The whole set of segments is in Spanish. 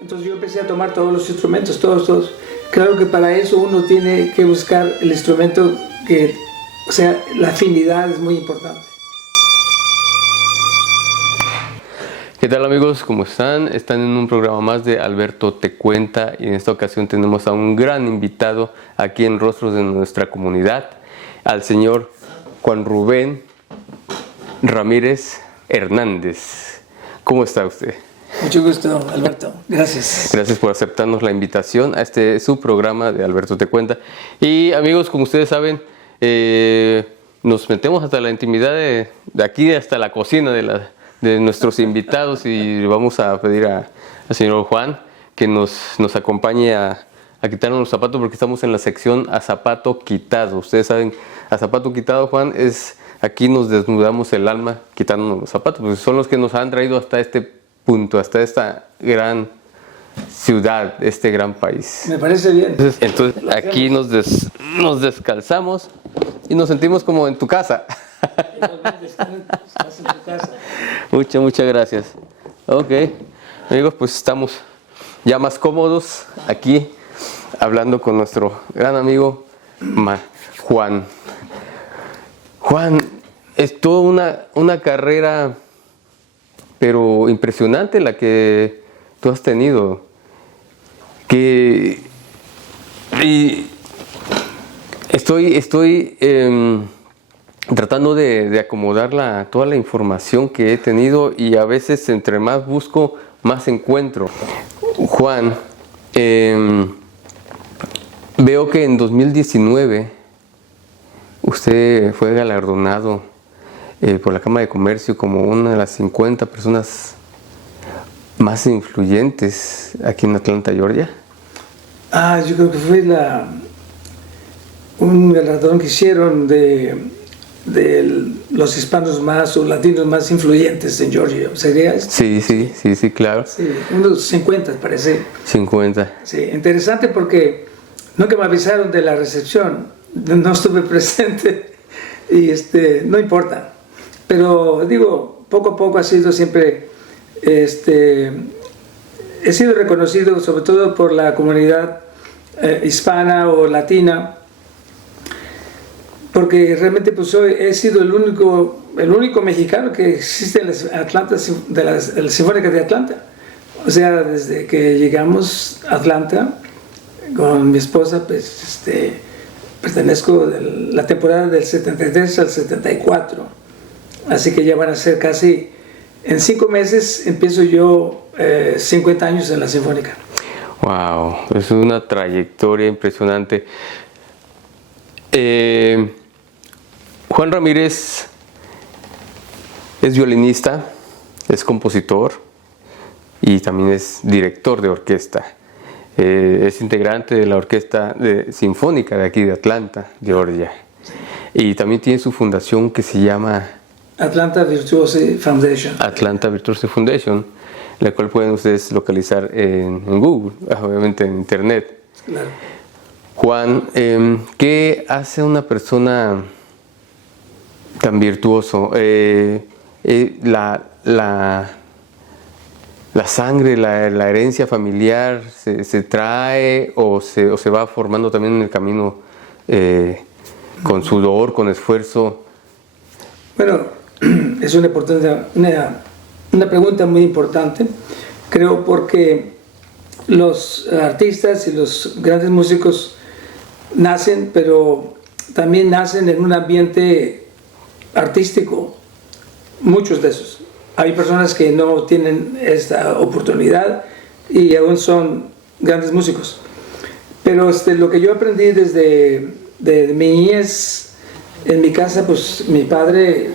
Entonces yo empecé a tomar todos los instrumentos, todos. Claro que para eso uno tiene que buscar el instrumento que, o sea, la afinidad es muy importante. ¿Qué tal amigos? ¿Cómo están? Están en un programa más de Alberto Te Cuenta y en esta ocasión tenemos a un gran invitado aquí en Rostros de nuestra comunidad, al señor Juan Rubén Ramírez Hernández. ¿Cómo está usted? Mucho gusto, Alberto. Gracias. Gracias por aceptarnos la invitación a su programa de Alberto Te Cuenta. Y amigos, como ustedes saben, nos metemos hasta la intimidad de aquí, hasta la cocina de nuestros invitados, y vamos a pedir al señor Juan que nos acompañe a quitarnos los zapatos, porque estamos en la sección a zapato quitado. Ustedes saben, a zapato quitado, Juan, es aquí nos desnudamos el alma quitándonos los zapatos, porque son los que nos han traído hasta este punto, hasta esta gran ciudad, este gran país. Me parece bien. Entonces aquí nos descalzamos y nos sentimos como en tu casa. Estás en tu casa. Muchas gracias. Ok, amigos, pues estamos ya más cómodos aquí hablando con nuestro gran amigo Juan. Juan, es toda una carrera, pero impresionante la que tú has tenido. Y estoy tratando de acomodar toda la información que he tenido, y a veces entre más busco, más encuentro. Juan, veo que en 2019 usted fue galardonado por la Cámara de Comercio como una de las 50 personas más influyentes aquí en Atlanta, Georgia. Yo creo que fue un galardón que hicieron de los hispanos más o latinos más influyentes en Georgia. ¿Sería esto? Sí, claro. Sí, unos 50 parece. 50. Sí, interesante porque nunca me avisaron de la recepción, no estuve presente y no importa. Pero digo, poco a poco ha sido siempre, he sido reconocido sobre todo por la comunidad hispana o latina, porque realmente pues he sido el único mexicano que existe en la Atlanta, de la Sinfónica de Atlanta. O sea, desde que llegamos a Atlanta con mi esposa, pues pertenezco a la temporada del 73 al 74. Así que ya van a ser casi, en 5 meses empiezo yo 50 años en la Sinfónica. Wow, es una trayectoria impresionante. Juan Ramírez es violinista, es compositor y también es director de orquesta. Es integrante de la Orquesta Sinfónica de aquí de Atlanta, Georgia. Y también tiene su fundación que se llama Atlanta Virtuosi Foundation. Atlanta Virtuosi Foundation, la cual pueden ustedes localizar en Google, obviamente en Internet. Claro. Juan, ¿qué hace una persona tan virtuoso? La sangre, la herencia familiar se trae o se va formando también en el camino con sudor, con esfuerzo. Bueno, es una pregunta muy importante, creo, porque los artistas y los grandes músicos nacen, pero también nacen en un ambiente artístico, muchos de esos. Hay personas que no tienen esta oportunidad y aún son grandes músicos. Pero lo que yo aprendí desde mi niñez, en mi casa, pues mi padre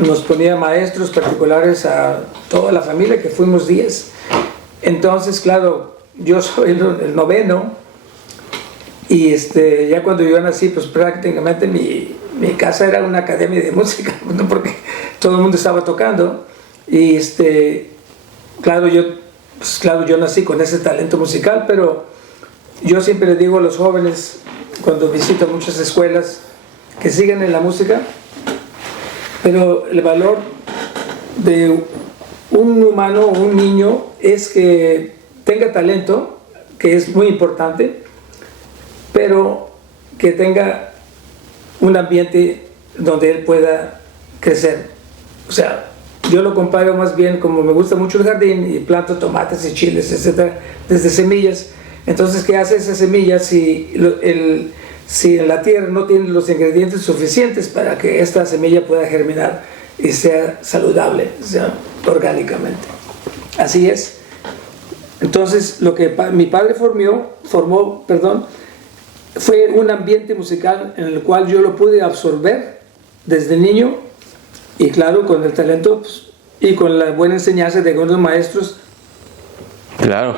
nos ponía maestros particulares a toda la familia, que fuimos 10. Entonces, claro, yo soy el noveno, y ya cuando yo nací, pues prácticamente mi casa era una academia de música, ¿no? Porque todo el mundo estaba tocando, y claro, yo nací con ese talento musical, pero yo siempre le digo a los jóvenes, cuando visito muchas escuelas, que sigan en la música, pero el valor de un humano, un niño, es que tenga talento, que es muy importante, pero que tenga un ambiente donde él pueda crecer. O sea, yo lo comparo más bien como me gusta mucho el jardín y planto tomates y chiles, etcétera, desde semillas. Entonces, ¿qué hace esa semilla si en la tierra no tiene los ingredientes suficientes para que esta semilla pueda germinar y sea saludable, sea orgánicamente? Así es. Entonces, lo que mi padre formó, fue un ambiente musical en el cual yo lo pude absorber desde niño, y claro, con el talento pues, y con la buena enseñanza de algunos maestros. Claro,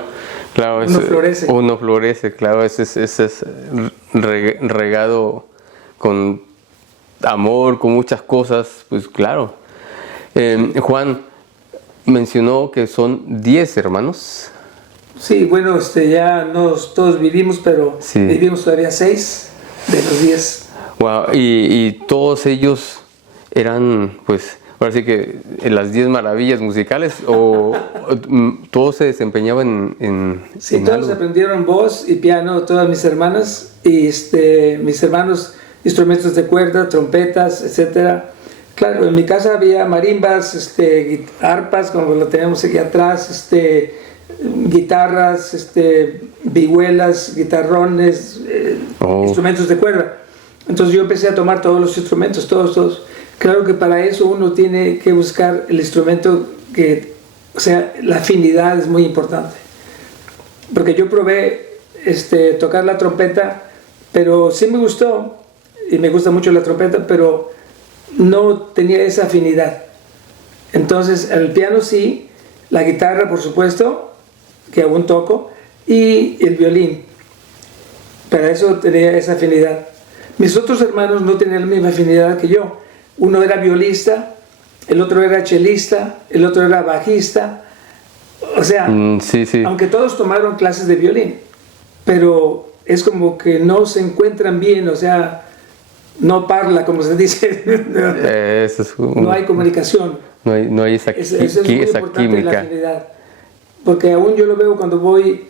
uno florece, claro, ese es regado con amor, con muchas cosas, pues claro. Juan mencionó que son 10 hermanos. Sí, bueno, ya no todos vivimos, pero sí, vivimos todavía 6 de los 10. Wow, y todos ellos eran, pues, ahora sí que las 10 maravillas musicales, o todos se desempeñaban sí, todos algo. Aprendieron voz y piano, todas mis hermanas, y mis hermanos instrumentos de cuerda, trompetas, etcétera. Claro, en mi casa había marimbas, arpas, como lo tenemos aquí atrás, guitarras, vihuelas, guitarrones, instrumentos de cuerda. Entonces yo empecé a tomar todos los instrumentos, todos. Claro que para eso uno tiene que buscar el instrumento o sea, la afinidad es muy importante. Porque yo probé tocar la trompeta, pero sí me gustó, y me gusta mucho la trompeta, pero no tenía esa afinidad. Entonces el piano sí, la guitarra por supuesto, que aún toco, y el violín. Para eso tenía esa afinidad. Mis otros hermanos no tenían la misma afinidad que yo. Uno era violista, el otro era chelista, el otro era bajista. O sea, sí. Aunque todos tomaron clases de violín, pero es como que no se encuentran bien, o sea, no parla, como se dice. No hay comunicación. No hay esa química. La afinidad. Porque aún yo lo veo cuando voy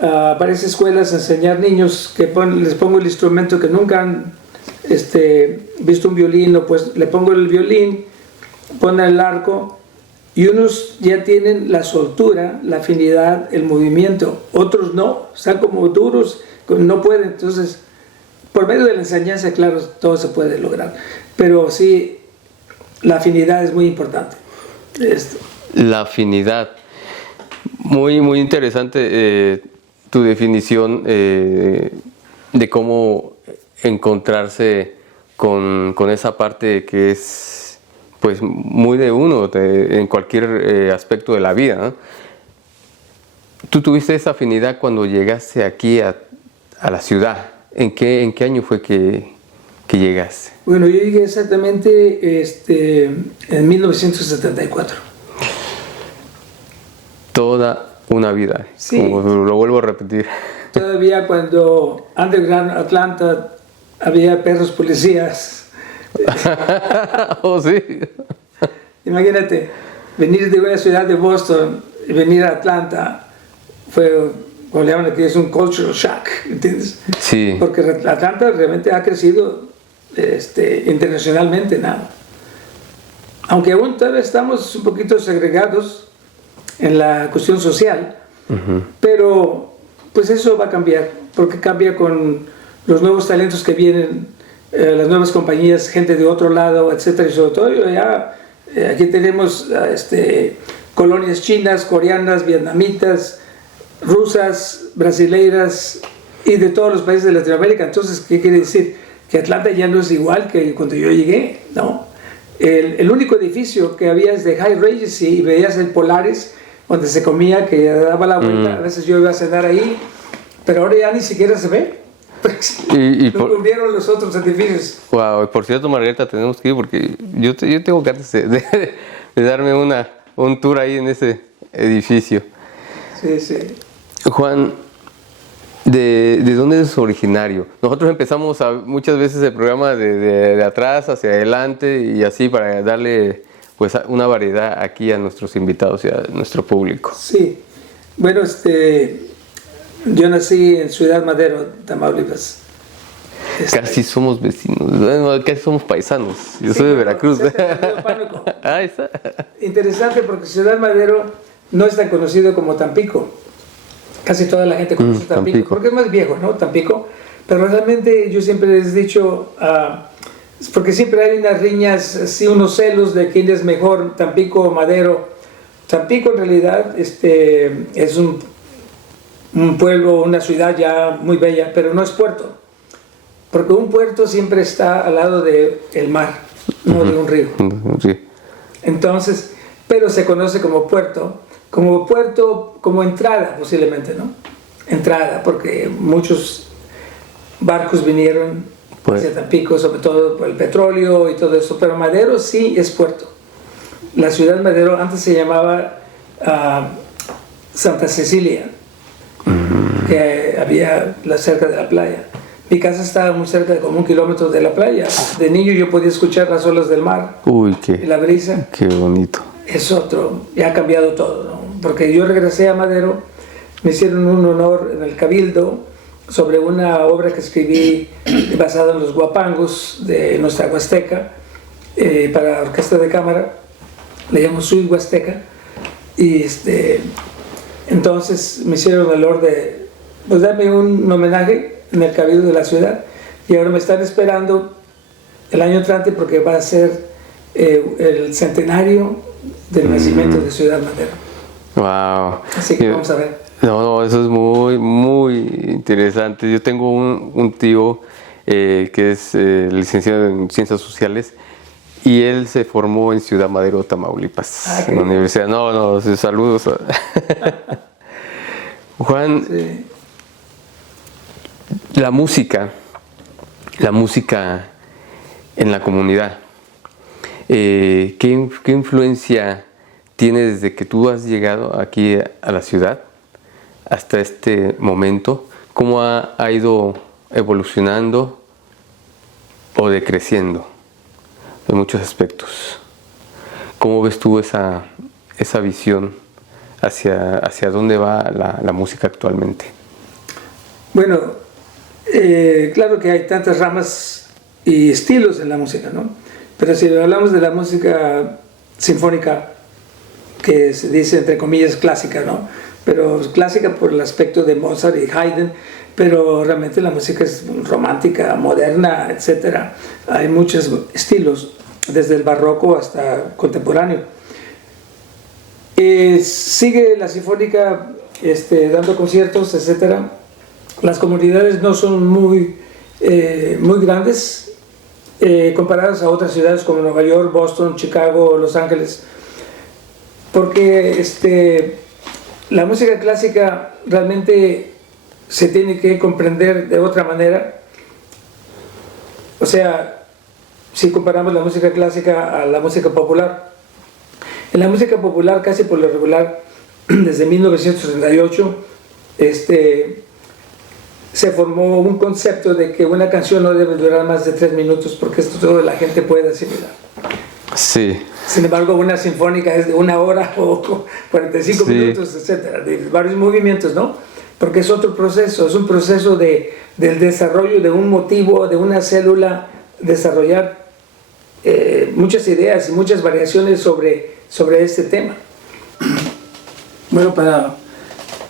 a varias escuelas a enseñar niños que les pongo el instrumento que nunca han visto un violín, o pues le pongo el violín, ponen el arco, y unos ya tienen la soltura, la afinidad, el movimiento, otros no, están como duros, no pueden. Entonces, por medio de la enseñanza, claro, todo se puede lograr, pero sí, la afinidad es muy importante. La afinidad, muy interesante tu definición de cómo encontrarse con esa parte que es pues muy de uno en cualquier aspecto de la vida, ¿no? Tú tuviste esa afinidad cuando llegaste aquí a la ciudad. ¿En qué año fue que llegaste? Bueno, yo llegué exactamente en 1974. Toda una vida, sí. Como lo vuelvo a repetir. Todavía cuando Underground Atlanta había perros policías. Oh, sí. Imagínate, venir de una ciudad de Boston y venir a Atlanta fue, como le llaman aquí, es un cultural shock, ¿entiendes? Sí. Porque Atlanta realmente ha crecido internacionalmente, ¿no? Aunque aún todavía estamos un poquito segregados en la cuestión social, pero pues eso va a cambiar, porque cambia con los nuevos talentos que vienen, las nuevas compañías, gente de otro lado, etcétera, y sobre todo ya aquí tenemos colonias chinas, coreanas, vietnamitas, rusas, brasileiras y de todos los países de Latinoamérica. Entonces, ¿qué quiere decir? Que Atlanta ya no es igual que cuando yo llegué, ¿no? El único edificio que había es de High Regency, y veías el Polaris, donde se comía, que daba la vuelta. A veces yo iba a cenar ahí, pero ahora ya ni siquiera se ve. No cubrieron los otros edificios. Wow, por cierto, Margarita, tenemos que ir porque yo tengo ganas de darme un tour ahí en ese edificio. Sí. Juan, ¿de dónde eres originario? Nosotros empezamos muchas veces el programa de atrás hacia adelante y así para darle pues una variedad aquí a nuestros invitados y a nuestro público. Sí, bueno, yo nací en Ciudad Madero, Tamaulipas. Casi somos vecinos, bueno, casi somos paisanos. Yo soy de Veracruz. Cerca del río Pánuco. Ah, está. Interesante porque Ciudad Madero no es tan conocido como Tampico. Casi toda la gente conoce Tampico, porque es más viejo, ¿no? Tampico. Pero realmente yo siempre les he dicho, porque siempre hay unas riñas, así unos celos de quién es mejor, Tampico o Madero. Tampico en realidad es un pueblo, una ciudad ya muy bella, pero no es puerto. Porque un puerto siempre está al lado del mar, no de un río. Sí. Entonces, pero se conoce como puerto, como entrada posiblemente, ¿no? Entrada, porque muchos barcos vinieron hacia Tampico, sobre todo por el petróleo y todo eso, pero Madero sí es puerto. La ciudad de Madero antes se llamaba Santa Cecilia, que había cerca de la playa. Mi casa estaba muy cerca, de como 1 kilómetro de la playa. De niño yo podía escuchar las olas del mar. Uy, y la brisa. Qué bonito. Es otro, ya ha cambiado todo, ¿no? Porque yo regresé a Madero, me hicieron un honor en el Cabildo sobre una obra que escribí basada en los guapangos de nuestra Huasteca para orquesta de cámara. Le llamo Suite Huasteca. Y entonces me hicieron el honor de pues, darme un homenaje en el Cabildo de la ciudad, y ahora me están esperando el año entrante porque va a ser el centenario del nacimiento de Ciudad Madero. Wow. Así que vamos a ver. No, eso es muy, muy interesante. Yo tengo un tío que es licenciado en Ciencias Sociales, y él se formó en Ciudad Madero, Tamaulipas, en la universidad. No, saludos. Juan, sí. La música en la comunidad, ¿qué influencia tiene desde que tú has llegado aquí a la ciudad hasta este momento? ¿Cómo ha ido evolucionando o decreciendo en muchos aspectos? ¿Cómo ves tú esa visión hacia dónde va la música actualmente? Bueno, claro que hay tantas ramas y estilos en la música, ¿no? Pero si hablamos de la música sinfónica, que se dice entre comillas clásica, ¿no? Pero clásica por el aspecto de Mozart y Haydn, pero realmente la música es romántica, moderna, etc. Hay muchos estilos, desde el barroco hasta contemporáneo. Sigue la sinfónica dando conciertos, etc. Las comunidades no son muy grandes comparadas a otras ciudades como Nueva York, Boston, Chicago, Los Ángeles, porque la música clásica realmente se tiene que comprender de otra manera. O sea, si comparamos la música clásica a la música popular, en la música popular casi por lo regular desde 1938 se formó un concepto de que una canción no debe durar más de 3 minutos porque esto toda la gente puede asimilar. Sí. Sin embargo, una sinfónica es de 1 hora o 45 minutos, etcétera, de varios movimientos, ¿no? Porque es otro proceso, es un proceso del desarrollo de un motivo, de una célula, desarrollar muchas ideas y muchas variaciones sobre este tema. Bueno, para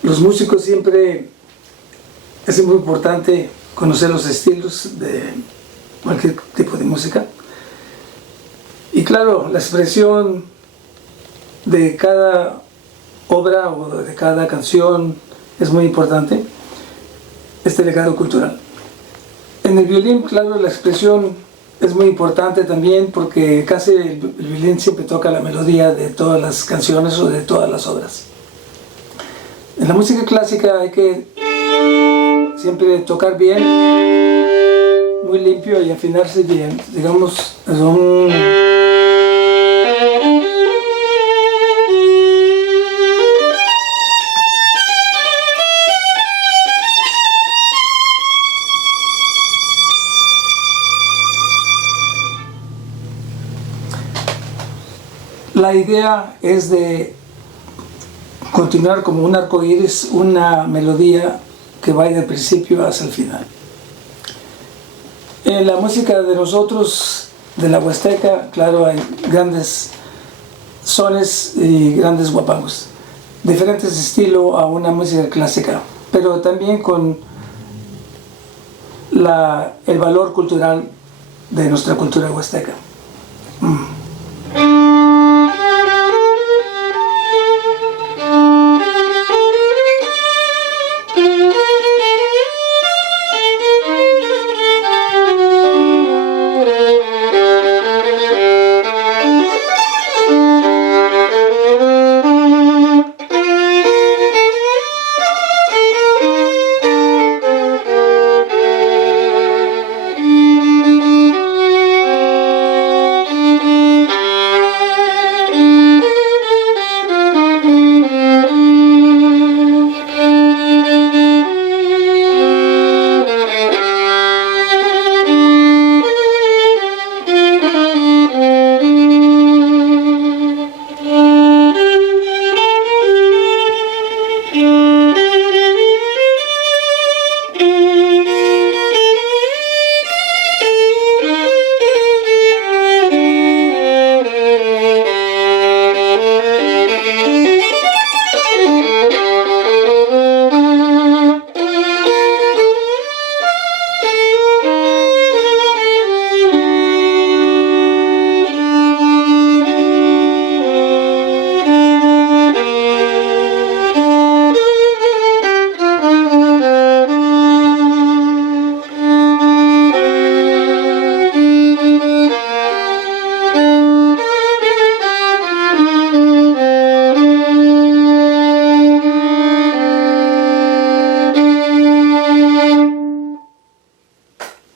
los músicos siempre es muy importante conocer los estilos de cualquier tipo de música. Y claro, la expresión de cada obra o de cada canción es muy importante, este legado cultural. En el violín, claro, la expresión es muy importante también porque casi el violín siempre toca la melodía de todas las canciones o de todas las obras. En la música clásica hay que siempre tocar bien, muy limpio y afinarse bien. Digamos, La idea es de continuar como un arco iris, una melodía que va del principio hasta el final. En la música de nosotros, de la Huasteca, claro, hay grandes sones y grandes guapangos, diferentes estilos a una música clásica, pero también con el valor cultural de nuestra cultura huasteca.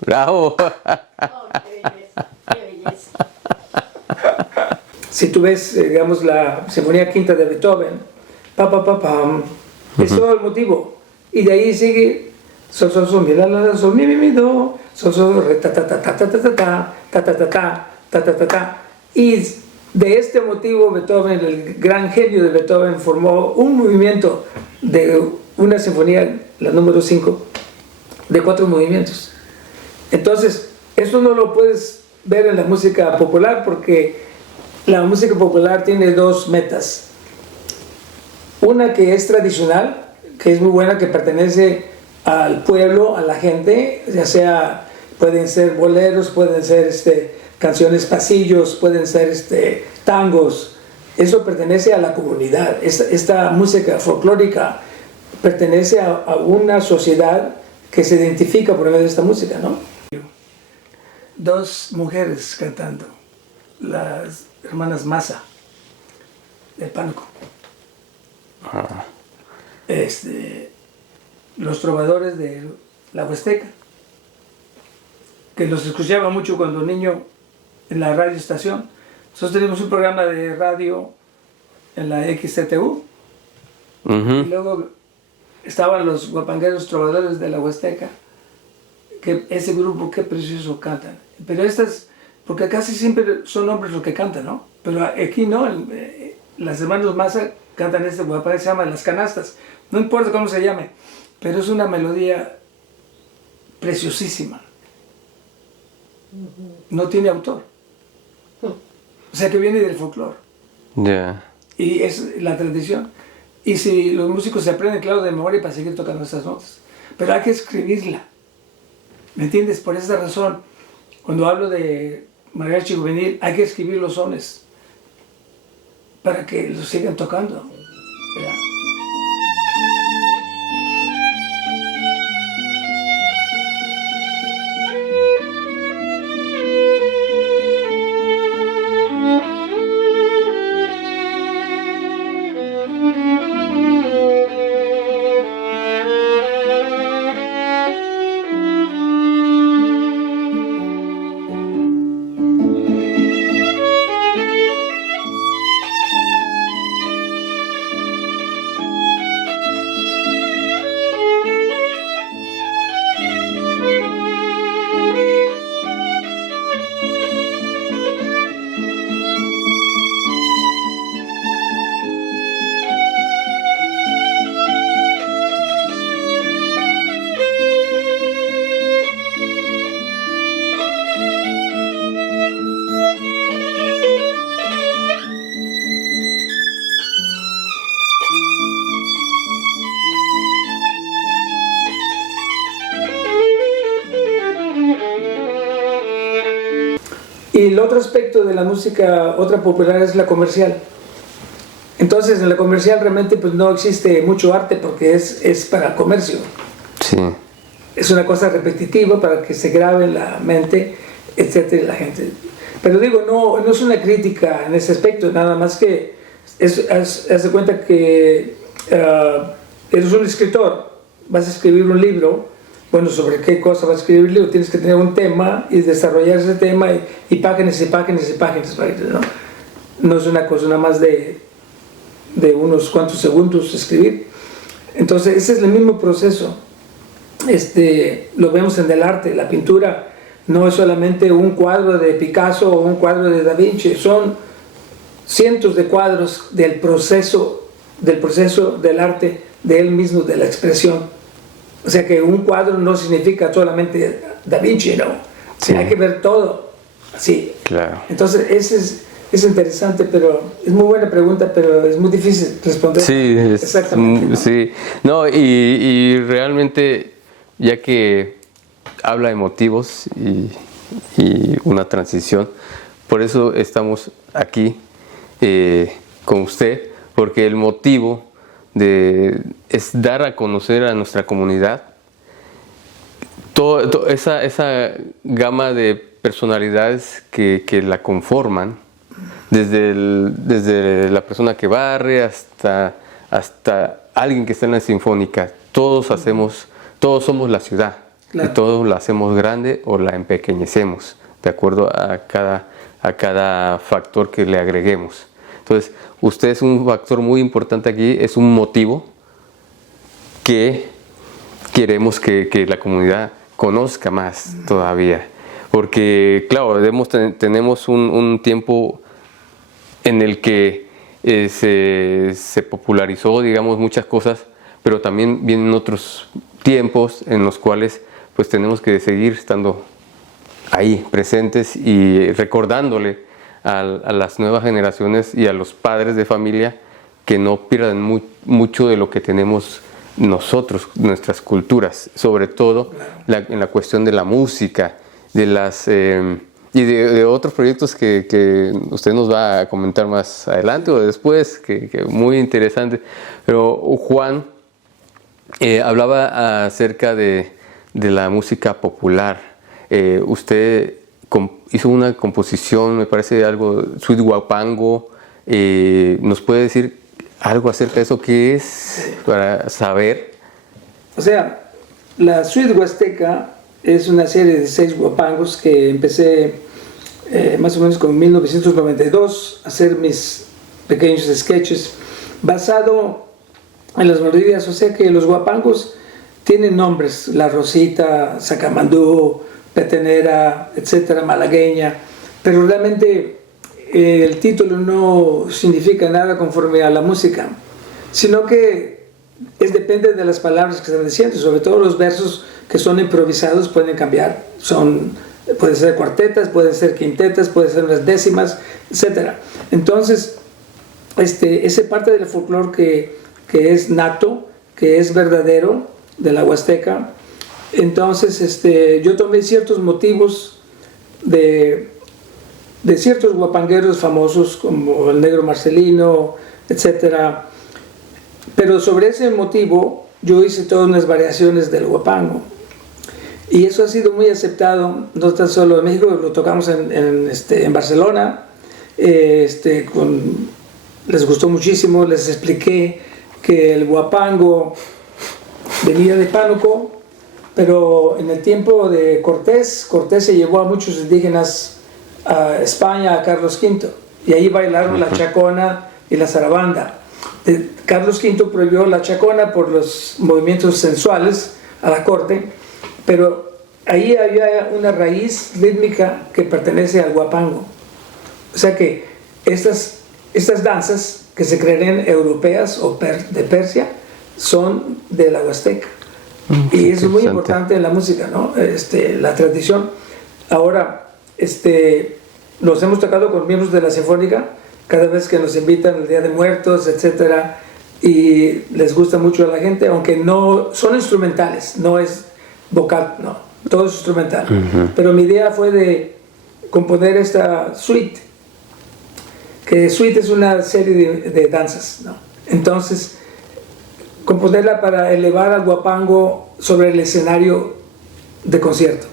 ¡Bravo! Qué belleza. Si tú ves, digamos, la Sinfonía Quinta de Beethoven, pa, pa, pa, pam, es todo el motivo. Y de ahí sigue sol, sol, sol, mi, la, sol, mi, do, sol, sol, re, ta, ta, ta, ta, ta, ta, ta, ta, ta, ta, ta, ta, ta, ta, ta. Y de este motivo Beethoven, el gran genio de Beethoven, formó un movimiento de una sinfonía, la número 5, de 4 movimientos. Entonces, eso no lo puedes ver en la música popular porque la música popular tiene 2 metas. Una que es tradicional, que es muy buena, que pertenece al pueblo, a la gente, ya sea, pueden ser boleros, pueden ser canciones pasillos, pueden ser tangos. Eso pertenece a la comunidad. Esta música folclórica pertenece a una sociedad que se identifica por medio de esta música, ¿no? 2 mujeres cantando, las hermanas Maza, del Pánuco. Los trovadores de la Huasteca, que los escuchaba mucho cuando niño en la radio estación. Nosotros teníamos un programa de radio en la XCTU, y luego estaban los guapangueros trovadores de la Huasteca, que ese grupo, qué precioso cantan. Pero porque casi siempre son hombres los que cantan, ¿no? Pero aquí no, las hermanas Maza cantan guapán que se llama Las Canastas. No importa cómo se llame, pero es una melodía preciosísima. No tiene autor. O sea que viene del folclore. Yeah. Y es la tradición. Y si los músicos se aprenden, claro, de memoria para seguir tocando estas notas. Pero hay que escribirla. ¿Me entiendes? Por esa razón, cuando hablo de mariachi juvenil, hay que escribir los sones para que los sigan tocando. ¿Verdad? el otro aspecto de la música, otra popular, es la comercial. Entonces, en la comercial realmente pues no existe mucho arte porque es para comercio. Sí. Es una cosa repetitiva para que se grabe en la mente, etcétera, la gente. Pero digo, no es una crítica en ese aspecto, nada más que haz de cuenta que eres un escritor, vas a escribir un libro. Bueno, ¿sobre qué cosa vas a escribir el libro? Tienes que tener un tema y desarrollar ese tema y páginas y páginas y páginas, ¿no? No es una cosa nada más de unos cuantos segundos escribir. Entonces, ese es el mismo proceso. Lo vemos en el arte. La pintura no es solamente un cuadro de Picasso o un cuadro de Da Vinci, son cientos de cuadros del proceso del arte, de él mismo, de la expresión. O sea que un cuadro no significa solamente Da Vinci, ¿no? Sí. Hay que ver todo, así. Claro. Entonces, es interesante, pero es muy buena pregunta, pero es muy difícil responder. Sí, exactamente. ¿No? Sí, no, y realmente, ya que habla de motivos y una transición, por eso estamos aquí con usted, porque el motivo es dar a conocer a nuestra comunidad toda esa gama de personalidades que la conforman, desde la persona que barre hasta alguien que está en la sinfónica. Todos somos la ciudad. Claro. Y todos la hacemos grande o la empequeñecemos de acuerdo a cada factor que le agreguemos. Entonces, usted es un factor muy importante aquí, es un motivo que queremos que la comunidad conozca más todavía. Porque, claro, tenemos un tiempo en el que se popularizó, digamos, muchas cosas, pero también vienen otros tiempos en los cuales pues tenemos que seguir estando ahí presentes y recordándole a las nuevas generaciones y a los padres de familia que no pierdan mucho de lo que tenemos nosotros, nuestras culturas, sobre todo en la cuestión de la música, y de otros proyectos que usted nos va a comentar más adelante o después, que muy interesante. Pero Juan hablaba acerca de la música popular. Usted hizo una composición, me parece algo, Sweet Huapango. ¿Nos puede decir algo acerca de eso? ¿Qué es? Para saber. O sea, la Suite Huasteca es una serie de 6 huapangos que empecé más o menos con 1992 a hacer mis pequeños sketches basado en las melodías. O sea que los huapangos tienen nombres: La Rosita, Sacamandú, Petenera, etcétera, malagueña, pero realmente el título no significa nada conforme a la música, sino que depende de las palabras que están diciendo. Sobre todo los versos que son improvisados pueden cambiar, pueden ser cuartetas, pueden ser quintetas, pueden ser unas décimas, etcétera. Entonces, esa parte del folclore que es nato, que es verdadero, de la Huasteca. Entonces yo tomé ciertos motivos de ciertos huapangueros famosos como el Negro Marcelino, etcétera. Pero sobre ese motivo yo hice todas unas variaciones del huapango. Y eso ha sido muy aceptado, no tan solo en México, lo tocamos en Barcelona. Les gustó muchísimo, les expliqué que el huapango venía de Pánuco, pero en el tiempo de Cortés se llevó a muchos indígenas a España, a Carlos V, y ahí bailaron la chacona y la zarabanda. Carlos V prohibió la chacona por los movimientos sensuales a la corte, pero ahí había una raíz rítmica que pertenece al huapango. O sea que estas danzas que se creen europeas o de Persia son de la Huasteca. Y eso es muy importante en la música, ¿no? La tradición. Ahora, los hemos tocado con miembros de la Sinfónica cada vez que nos invitan el Día de Muertos, etcétera, y les gusta mucho a la gente, aunque no son instrumentales, no es vocal, no, todo es instrumental. Pero mi idea fue componer esta suite, que suite es una serie de danzas, ¿no? Entonces, componerla para elevar al huapango sobre el escenario de concierto.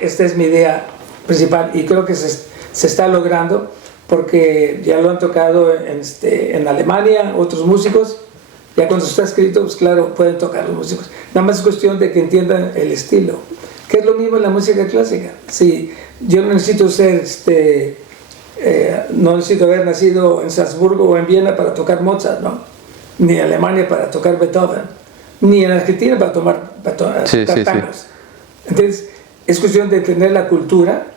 Esta es mi idea principal y creo que se está logrando, porque ya lo han tocado en Alemania otros músicos. Ya cuando está escrito, pues claro, pueden tocar los músicos. Nada más es cuestión de que entiendan el estilo, que es lo mismo en la música clásica. Sí, yo no necesito ser, no necesito haber nacido en Salzburgo o en Viena para tocar Mozart, ¿no? Ni en Alemania para tocar Beethoven, ni en Argentina para tocar tangos. Entonces, es cuestión de tener la cultura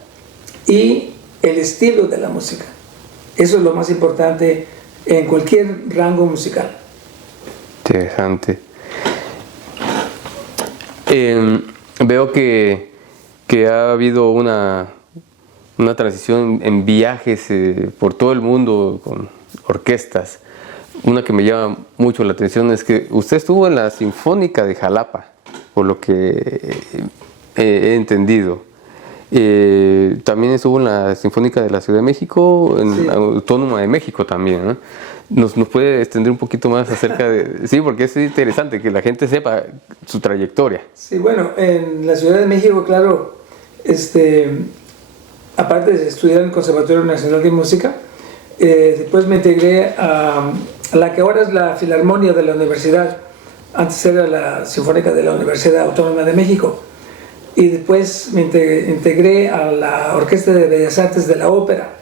y el estilo de la música. Eso es lo más importante en cualquier rango musical. Interesante. Veo que ha habido una transición en viajes por todo el mundo con orquestas. Una que me llama mucho la atención es que usted estuvo en la Sinfónica de Jalapa, por lo que he entendido. También estuvo en la Sinfónica de la Ciudad de México, en la Autónoma de México también, ¿no? ¿Nos puede extender un poquito más acerca de...? Sí, porque es interesante que la gente sepa su trayectoria. Sí, bueno, en la Ciudad de México, claro, aparte de estudiar en el Conservatorio Nacional de Música, después me integré a la que ahora es la Filarmonía de la Universidad. Antes era la Sinfónica de la Universidad Autónoma de México. Y después me integré a la Orquesta de Bellas Artes de la Ópera.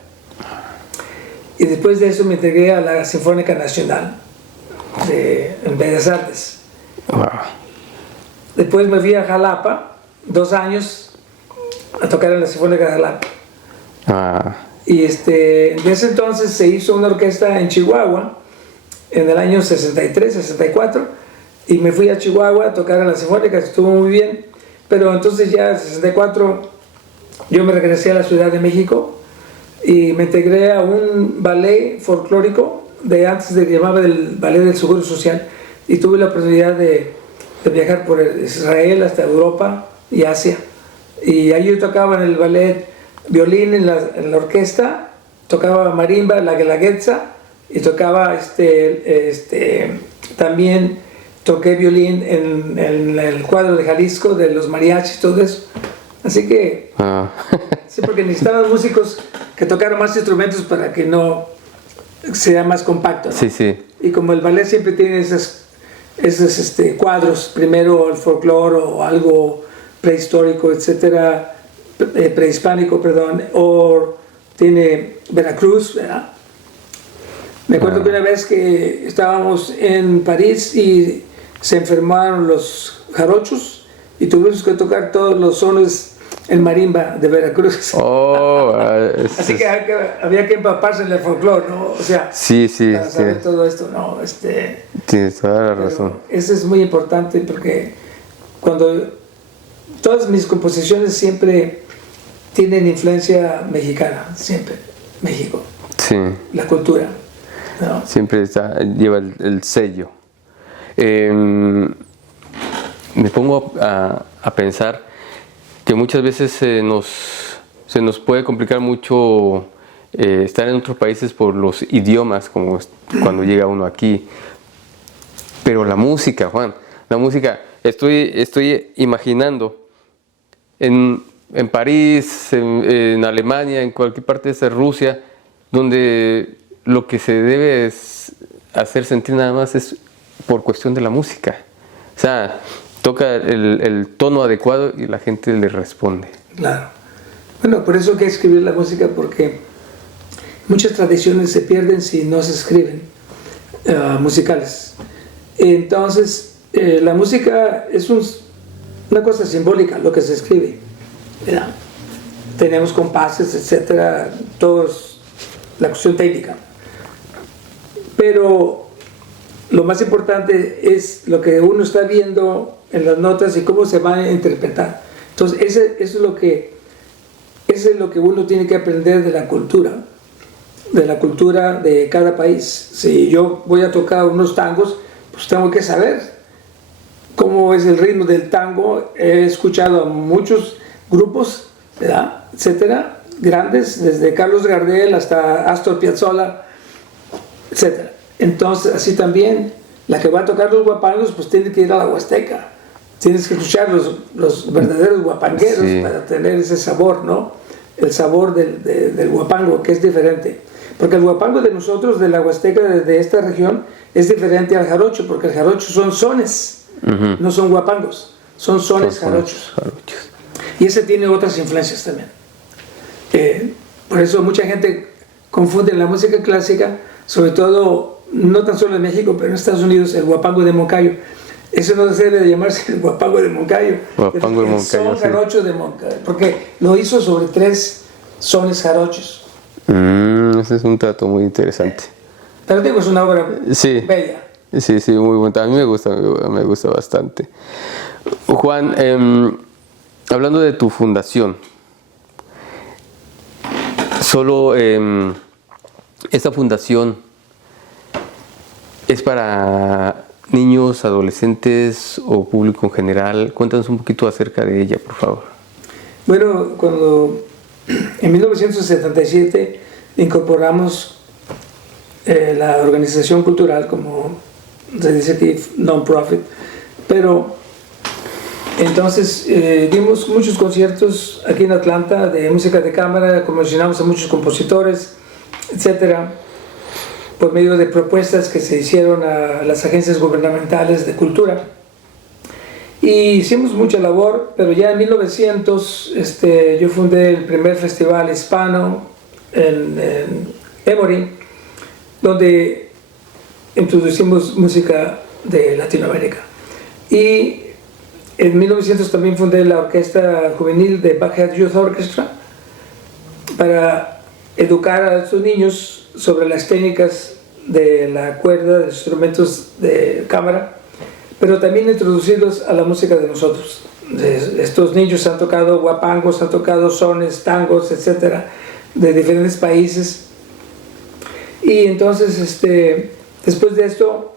Y después de eso me integré a la Sinfónica Nacional en Bellas Artes. Wow. Después me fui a Jalapa, 2 años, a tocar en la Sinfónica de Jalapa. Y desde ese entonces se hizo una orquesta en Chihuahua, en el año 63, 64, y me fui a Chihuahua a tocar en la Sinfónica, estuvo muy bien. Pero entonces ya en 64 yo me regresé a la Ciudad de México y me integré a un ballet folclórico de antes de que llamaba el Ballet del Seguro Social, y tuve la oportunidad de viajar por Israel hasta Europa y Asia. Y ahí yo tocaba en el ballet violín en la orquesta, tocaba marimba, la guelaguetza, y tocaba también toqué violín en el cuadro de Jalisco de los mariachis, todo eso. Así que sí, porque necesitaban músicos que tocaran más instrumentos para que no sea más compacto, ¿no? Sí. Y como el ballet siempre tiene esos cuadros, primero el folclore o algo prehistórico, etcétera, prehispánico, perdón, o tiene Veracruz, ¿verdad? Me acuerdo que una vez que estábamos en París y se enfermaron los jarochos y tuvimos que tocar todos los sones en marimba de Veracruz. Así que había que empaparse en el folclore, ¿no? O sea, para saber todo esto, ¿no? Tienes toda la razón. Eso es muy importante porque todas mis composiciones siempre tienen influencia mexicana, siempre, México. Sí. La cultura, ¿no? Siempre lleva el sello. Me pongo a pensar que muchas veces se nos puede complicar mucho estar en otros países por los idiomas, como cuando llega uno aquí. Pero la música, Juan, estoy imaginando en París, en Alemania, en cualquier parte de Rusia, donde lo que se debe hacer sentir nada más es por cuestión de la música. O sea, toca el tono adecuado y la gente le responde. Claro. Bueno, por eso hay que escribir la música, porque muchas tradiciones se pierden si no se escriben musicales. Entonces, la música es una cosa simbólica, lo que se escribe, ¿verdad? Tenemos compases, etcétera, todos la cuestión técnica. Pero lo más importante es lo que uno está viendo en las notas y cómo se va a interpretar. Entonces, eso es lo que uno tiene que aprender de la cultura de cada país. Si yo voy a tocar unos tangos, pues tengo que saber cómo es el ritmo del tango. He escuchado a muchos grupos ¿verdad? Etcétera, grandes, desde Carlos Gardel hasta Astor Piazzolla, etcétera. Entonces, así también, la que va a tocar los guapangos, pues tiene que ir a la Huasteca. Tienes que escuchar los verdaderos guapangueros Sí. para tener ese sabor, ¿no? El sabor del guapango, que es diferente. Porque el guapango de nosotros, de la Huasteca, de esta región, es diferente al jarocho, porque el jarocho son sones, no son guapangos, son sones jarochos. Y ese tiene otras influencias también. Por eso mucha gente confunde la música clásica, sobre todo, no tan solo en México, pero en Estados Unidos, el guapango de Moncayo. Eso no debe de llamarse el guapango de Moncayo. Guapango de El Moncayo, son sí. jarocho de Moncayo, porque lo hizo sobre 3 sones jarochos. Ese es un dato muy interesante. Pero digo, es una obra Sí. bella. Sí, sí, muy bueno. A mí me gusta bastante. Juan, hablando de tu fundación, solo esta fundación es para niños, adolescentes o público en general. Cuéntanos un poquito acerca de ella, por favor. Bueno, cuando en 1977 incorporamos la organización cultural, como se dice aquí, non-profit, pero entonces dimos muchos conciertos aquí en Atlanta de música de cámara, comisionamos a muchos compositores, etcétera, por medio de propuestas que se hicieron a las agencias gubernamentales de cultura. Y hicimos mucha labor, pero ya en 1900 yo fundé el primer festival hispano en Emory, donde introducimos música de Latinoamérica. Y en 1900 también fundé la orquesta juvenil de Buckhead Youth Orchestra para educar a estos niños sobre las técnicas de la cuerda, de los instrumentos de cámara, pero también introducirlos a la música de nosotros. Estos niños han tocado guapangos, han tocado sones, tangos, etcétera, de diferentes países. Y entonces, después de esto,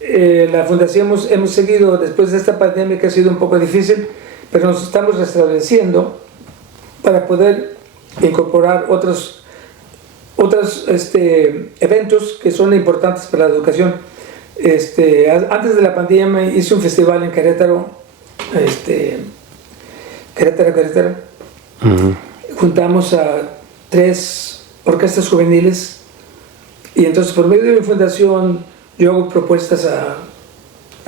la fundación hemos seguido, después de esta pandemia que ha sido un poco difícil, pero nos estamos restableciendo para poder incorporar otros eventos que son importantes para la educación. Antes de la pandemia hice un festival en Querétaro, Querétaro. Juntamos a 3 orquestas juveniles y entonces por medio de mi fundación yo hago propuestas a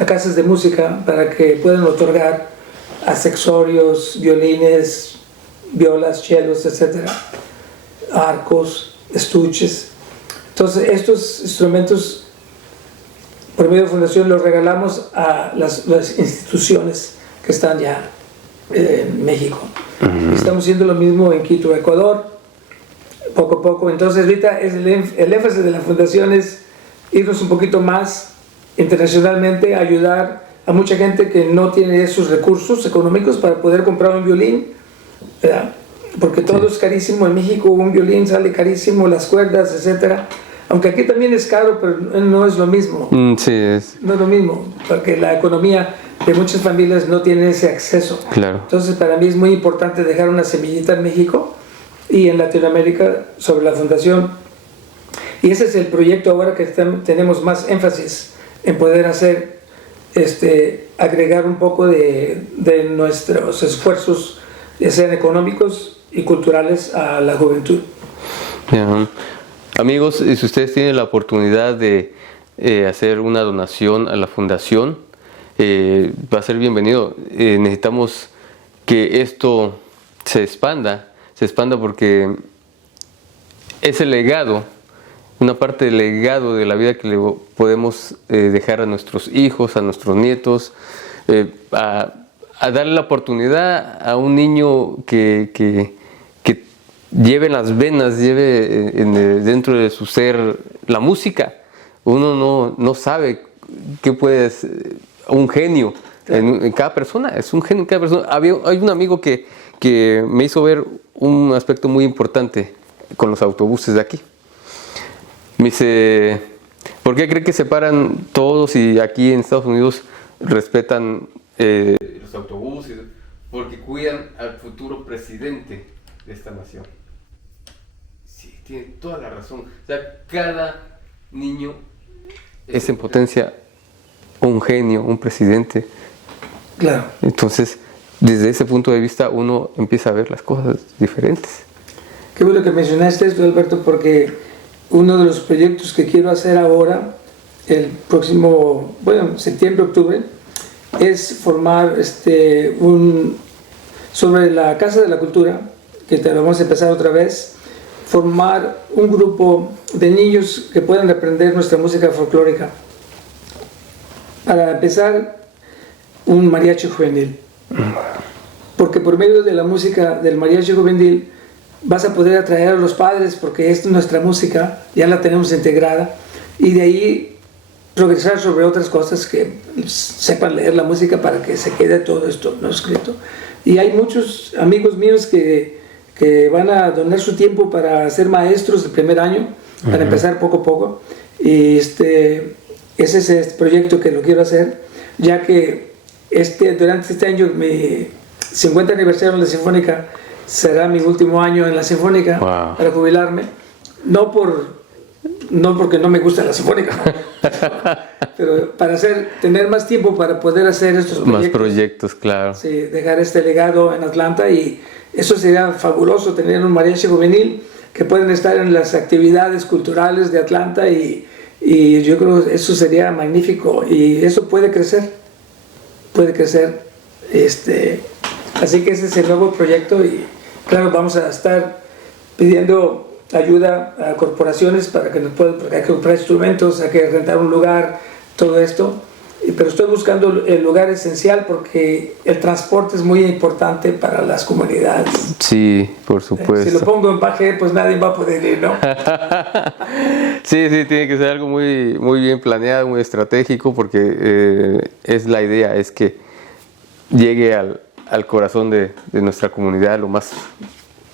casas de música para que puedan otorgar accesorios, violines, violas, chelos, etcétera, arcos, estuches. Entonces estos instrumentos por medio de fundación los regalamos a las instituciones que están ya en México. Estamos haciendo lo mismo en Quito, Ecuador, poco a poco. Entonces ahorita el énfasis de la fundación es irnos un poquito más internacionalmente, ayudar a mucha gente que no tiene esos recursos económicos para poder comprar un violín, ¿verdad? Porque todo es carísimo. En México un violín sale carísimo, las cuerdas, etcétera. Aunque aquí también es caro, pero no es lo mismo. Sí, es. No es lo mismo, porque la economía de muchas familias no tiene ese acceso. Claro. Entonces para mí es muy importante dejar una semillita en México y en Latinoamérica sobre la fundación. Y ese es el proyecto ahora que tenemos más énfasis en poder hacer, agregar un poco de nuestros esfuerzos, ya sean económicos y culturales, a la juventud. Yeah. Amigos, si ustedes tienen la oportunidad de hacer una donación a la fundación, va a ser bienvenido. Necesitamos que esto se expanda porque es el legado, una parte del legado de la vida que le podemos dejar a nuestros hijos, a nuestros nietos, a darle la oportunidad a un niño que lleve en las venas, lleve dentro de su ser la música. Uno no sabe qué puede ser un genio en cada persona, es un genio en cada persona. Hay un amigo que me hizo ver un aspecto muy importante con los autobuses de aquí. Me dice, ¿por qué cree que se paran todos y aquí en Estados Unidos respetan los autobuses? Porque cuidan al futuro presidente. esta nación. Sí, tiene toda la razón. O sea, cada niño es en potencia un genio, un presidente. Claro. Entonces, desde ese punto de vista, uno empieza a ver las cosas diferentes. Qué bueno que mencionaste esto, Alberto, porque uno de los proyectos que quiero hacer ahora, el próximo, septiembre, octubre, es formar sobre la Casa de la Cultura, que te lo vamos a empezar otra vez, formar un grupo de niños que puedan aprender nuestra música folclórica. Para empezar, un mariachi juvenil. Porque por medio de la música del mariachi juvenil vas a poder atraer a los padres, porque es nuestra música, ya la tenemos integrada, y de ahí progresar sobre otras cosas, que sepan leer la música para que se quede todo esto no escrito. Y hay muchos amigos míos que van a donar su tiempo para ser maestros del primer año, para empezar poco a poco. Y ese es el proyecto que lo quiero hacer, ya que durante este año, mi 50 aniversario en la Sinfónica, será mi último año en la Sinfónica. Wow. Para jubilarme. No porque no me gusta la Sinfónica, pero para tener más tiempo para poder hacer estos proyectos. Más proyectos, claro. Sí, dejar este legado en Atlanta, y eso sería fabuloso, tener un mariachi juvenil que pueden estar en las actividades culturales de Atlanta, y yo creo que eso sería magnífico, y eso puede crecer. Así que ese es el nuevo proyecto, y claro, vamos a estar pidiendo ayuda a corporaciones para que nos puedan, porque hay que comprar instrumentos, hay que rentar un lugar, todo esto. Pero estoy buscando el lugar esencial, porque el transporte es muy importante para las comunidades. Sí, por supuesto. Si lo pongo en Pajé, pues nadie va a poder ir, ¿no? Sí, tiene que ser algo muy, muy bien planeado, muy estratégico, porque es la idea, es que llegue al corazón de nuestra comunidad lo más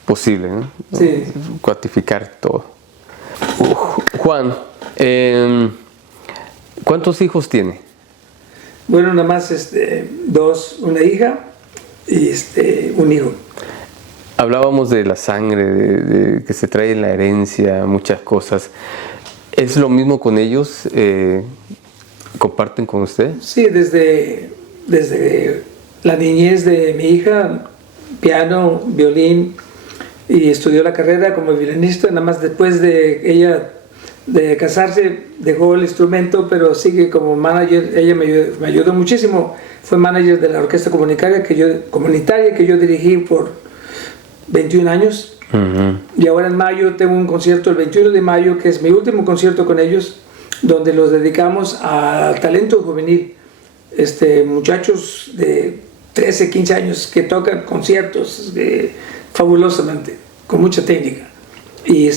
posible, ¿no? Sí. Cuantificar todo. Juan, ¿cuántos hijos tiene? Bueno, nada más dos, una hija y un hijo. Hablábamos de la sangre, de que se trae en la herencia, muchas cosas. ¿Es lo mismo con ellos? ¿Comparten con usted? Sí, desde la niñez de mi hija, piano, violín, y estudió la carrera como violinista. Nada más después de ella de casarse dejó el instrumento, pero sigue como manager. Ella me ayudó muchísimo. Fue manager de la orquesta comunitaria que yo dirigí por 21 años. Y ahora en mayo tengo un concierto, el 21 de mayo, que es mi último concierto con ellos, donde los dedicamos al talento juvenil. Muchachos de 13, 15 años que tocan conciertos fabulosamente, con mucha técnica. Y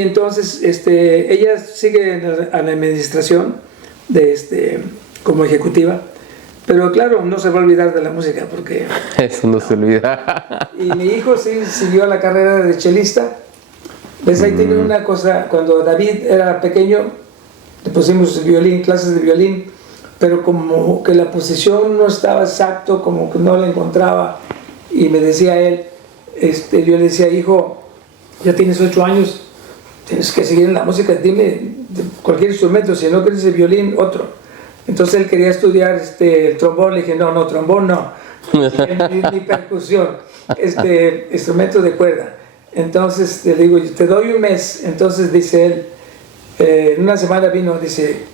entonces ella sigue en la administración como ejecutiva, pero claro, no se va a olvidar de la música, porque eso no se olvida. Y mi hijo sí siguió la carrera de chelista. ¿Ves? Ahí tiene una cosa. Cuando David era pequeño, le pusimos clases de violín, pero como que la posición no estaba exacto, como que no la encontraba, y me decía él, yo le decía: hijo, ya tienes 8 años, tienes que seguir en la música, dime cualquier instrumento, si no quieres el violín, otro. Entonces él quería estudiar el trombón. Le dije: no, trombón no, ni percusión, instrumento de cuerda. Entonces le digo: te doy un mes. Entonces dice él, en una semana vino, dice: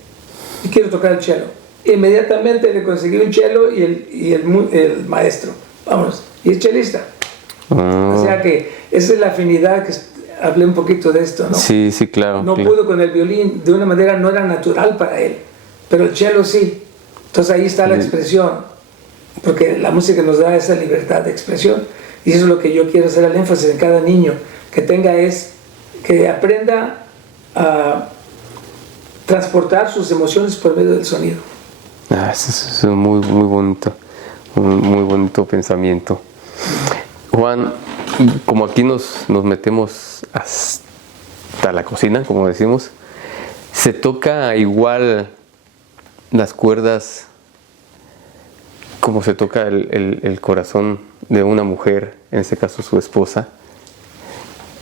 quiero tocar el cello. Inmediatamente le conseguí un cello y el maestro, vamos, y es chelista. O sea que esa es la afinidad, que hablé un poquito de esto, ¿no? Sí, claro. No pudo con el violín, de una manera no era natural para él, pero el cello sí. Entonces ahí está la expresión, porque la música nos da esa libertad de expresión, y eso es lo que yo quiero hacer el énfasis en cada niño, que aprenda a transportar sus emociones por medio del sonido. Eso es muy, muy bonito, muy bonito pensamiento. Juan, como aquí nos metemos hasta la cocina, como decimos, ¿se toca igual las cuerdas como se toca el corazón de una mujer, en este caso su esposa,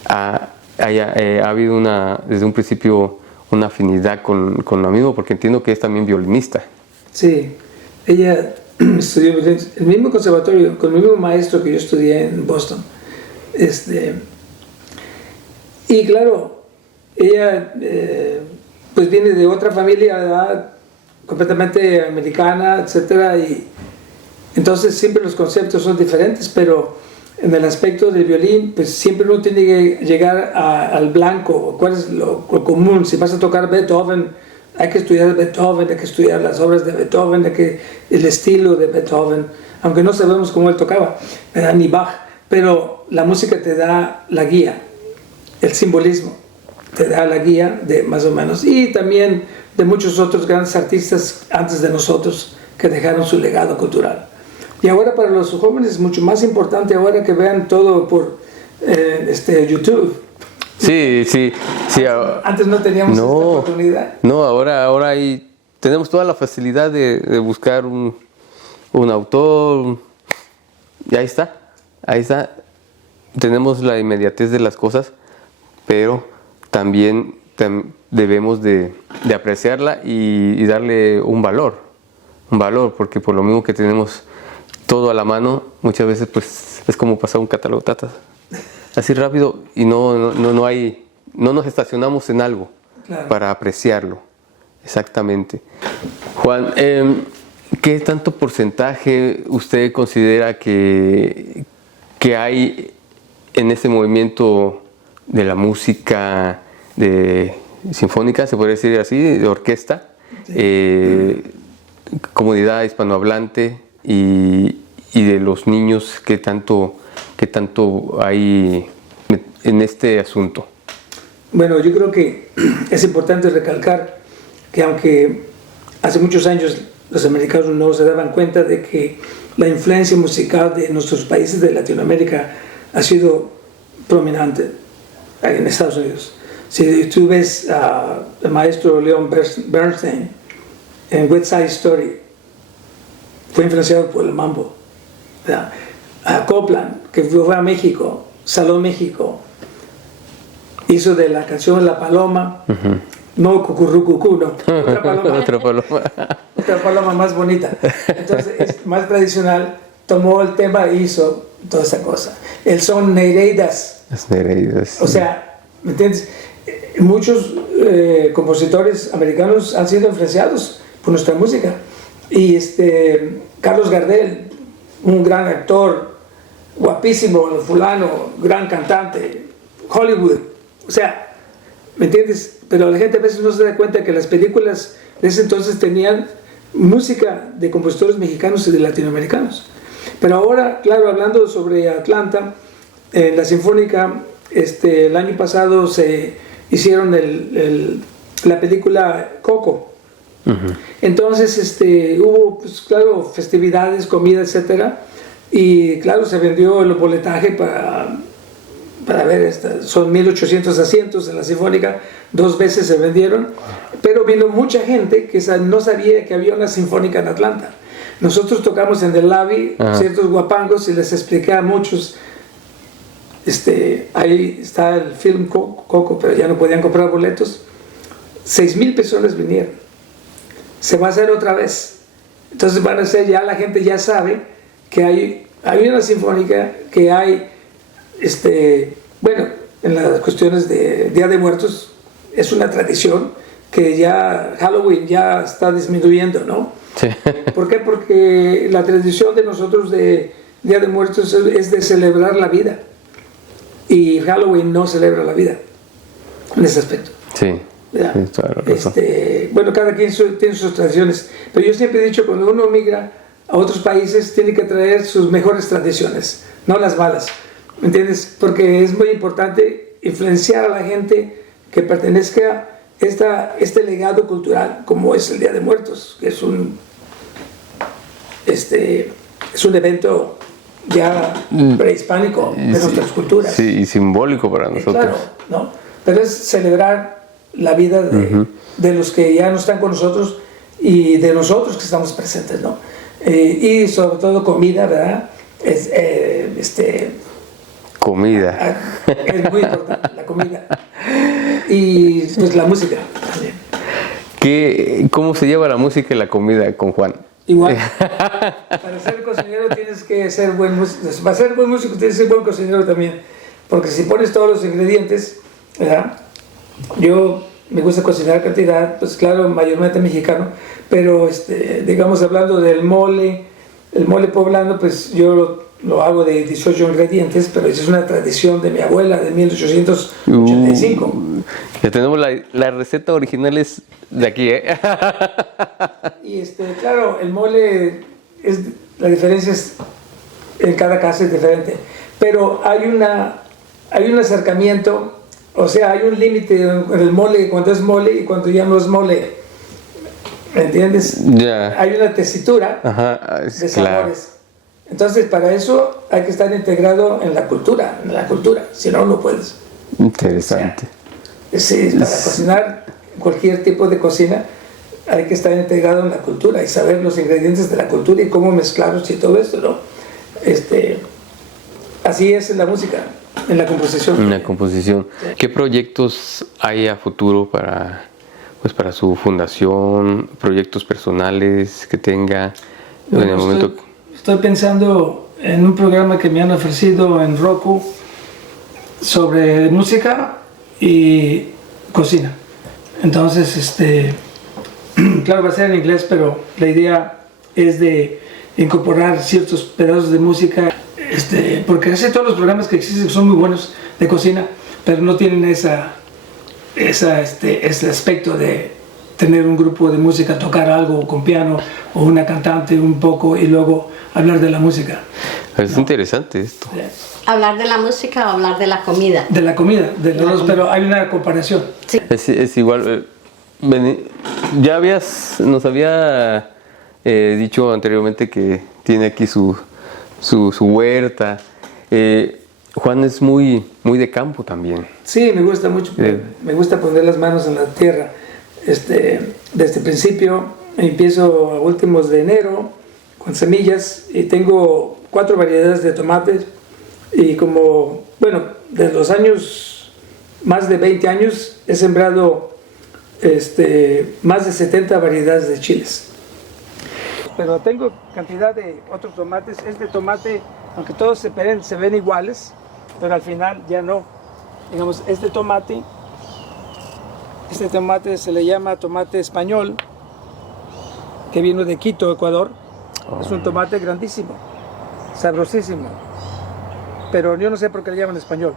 ha habido desde un principio una afinidad con lo mismo, porque entiendo que es también violinista. Sí, ella estudió en el mismo conservatorio, con el mismo maestro que yo estudié en Boston. Y claro, ella pues viene de otra familia, ¿verdad?, completamente americana, etcétera, y entonces siempre los conceptos son diferentes, pero en el aspecto del violín, pues siempre uno tiene que llegar al blanco. ¿Cuál es lo común? Si vas a tocar Beethoven, hay que estudiar Beethoven, hay que estudiar las obras de Beethoven, el estilo de Beethoven, aunque no sabemos cómo él tocaba, ni Bach, pero la música te da la guía, el simbolismo te da la guía de más o menos, y también de muchos otros grandes artistas antes de nosotros que dejaron su legado cultural. Y ahora para los jóvenes es mucho más importante ahora que vean todo por YouTube. Sí. Antes no teníamos esta oportunidad. No, ahora tenemos toda la facilidad de buscar un autor, y ahí está. Tenemos la inmediatez de las cosas, pero también debemos de apreciarla y darle un valor, porque por lo mismo que tenemos todo a la mano, muchas veces pues es como pasar un catálogo así rápido, y no nos estacionamos en algo, claro, para apreciarlo. Exactamente. Juan, ¿qué tanto porcentaje usted considera que hay en este movimiento de la música sinfónica, se podría decir así, de orquesta, sí, comunidad hispanohablante, y de los niños, qué tanto hay en este asunto? Bueno, yo creo que es importante recalcar que aunque hace muchos años los americanos no se daban cuenta de que la influencia musical de nuestros países de Latinoamérica ha sido prominente en Estados Unidos. Si tú ves al maestro Leon Bernstein en West Side Story, fue influenciado por el mambo. A Copland, que fue a México, Salón México, hizo de la canción La Paloma, no Cucurrucucú, no, otra paloma, otra paloma más bonita. Entonces, es más tradicional, tomó el tema e hizo toda esa cosa. El son Nereidas. Las Nereidas. O sea, ¿me entiendes? Muchos compositores americanos han sido influenciados por nuestra música. Y Carlos Gardel, un gran actor, guapísimo, fulano, gran cantante, Hollywood. O sea, ¿me entiendes? Pero la gente a veces no se da cuenta que las películas de ese entonces tenían música de compositores mexicanos y de latinoamericanos. Pero ahora, claro, hablando sobre Atlanta, en la Sinfónica, el año pasado se hicieron la película Coco. Entonces hubo, pues, claro, festividades, comida, etcétera, y claro, se vendió el boletaje para ver, son 1800 asientos en la Sinfónica, 2 veces se vendieron, pero vino mucha gente que no sabía que había una Sinfónica en Atlanta. Nosotros tocamos en el lobby, ciertos guapangos, y les expliqué a muchos, ahí está el film Coco, pero ya no podían comprar boletos. 6,000 personas vinieron. Se va a hacer otra vez. Entonces van a ser, ya la gente ya sabe que hay una sinfónica, que hay, bueno, en las cuestiones de Día de Muertos es una tradición que ya Halloween ya está disminuyendo, ¿no? Sí. ¿Por qué? Porque la tradición de nosotros de Día de Muertos es de celebrar la vida, y Halloween no celebra la vida en ese aspecto. Sí. Bueno, cada quien tiene sus tradiciones, pero yo siempre he dicho, cuando uno migra a otros países, tiene que traer sus mejores tradiciones, no las malas, ¿me entiendes? Porque es muy importante influenciar a la gente que pertenezca a este legado cultural, como es el Día de Muertos, que es un evento ya prehispánico de nuestras culturas. Sí, y simbólico para nosotros. Claro, ¿no? Pero es celebrar la vida de los que ya no están con nosotros y de nosotros que estamos presentes, ¿no? Y sobre todo comida, ¿verdad? es, Comida. es muy importante, la comida. Y pues la música también. ¿Cómo se lleva la música y la comida con Juan? Igual, para ser cocinero tienes que ser buen músico. Para ser buen músico tienes que ser buen cocinero también. Porque si pones todos los ingredientes, ¿verdad? Yo me gusta cocinar cantidad, pues claro, mayormente mexicano, pero digamos hablando del mole, el mole poblano, pues yo lo hago de 18 ingredientes, pero esa es una tradición de mi abuela de 1885. Ya tenemos la receta original es de aquí, ¿eh? Y claro, el mole, la diferencia es, en cada casa es diferente, pero hay un acercamiento, o sea, hay un límite en el mole cuando es mole y cuando ya no es mole, ¿me entiendes? Ya. Hay una tesitura de sabores. Claro. Entonces, para eso hay que estar integrado en la cultura, si no, no puedes. Interesante. Sí, para cocinar cualquier tipo de cocina hay que estar integrado en la cultura y saber los ingredientes de la cultura y cómo mezclarlos y todo esto, ¿no? Así es en la música, en la composición. En la composición. Sí. ¿Qué proyectos hay a futuro para su fundación? ¿Proyectos personales que tenga en el momento? Estoy pensando en un programa que me han ofrecido en Roku sobre música y cocina. Entonces, claro, va a ser en inglés, pero la idea es de incorporar ciertos pedazos de música, porque casi todos los programas que existen son muy buenos de cocina, pero no tienen ese aspecto de tener un grupo de música, tocar algo con piano o una cantante un poco y luego hablar de la música. Es interesante esto. Sí. ¿Hablar de la música o hablar de la comida? De la comida, de los dos, pero hay una comparación. Sí. Es igual. Ya nos había dicho anteriormente que tiene aquí su huerta. Juan es muy de campo también. Sí, me gusta mucho. Me gusta poner las manos en la tierra. Desde el principio empiezo a últimos de enero con semillas y tengo 4 variedades de tomates y de los años, más de 20 años he sembrado más de 70 variedades de chiles. Pero tengo cantidad de otros tomates. Este tomate, aunque todos se ven iguales, pero al final ya no. Digamos, este tomate se le llama tomate español, que vino de Quito, Ecuador. Es un tomate grandísimo, sabrosísimo. Pero yo no sé por qué le llaman español.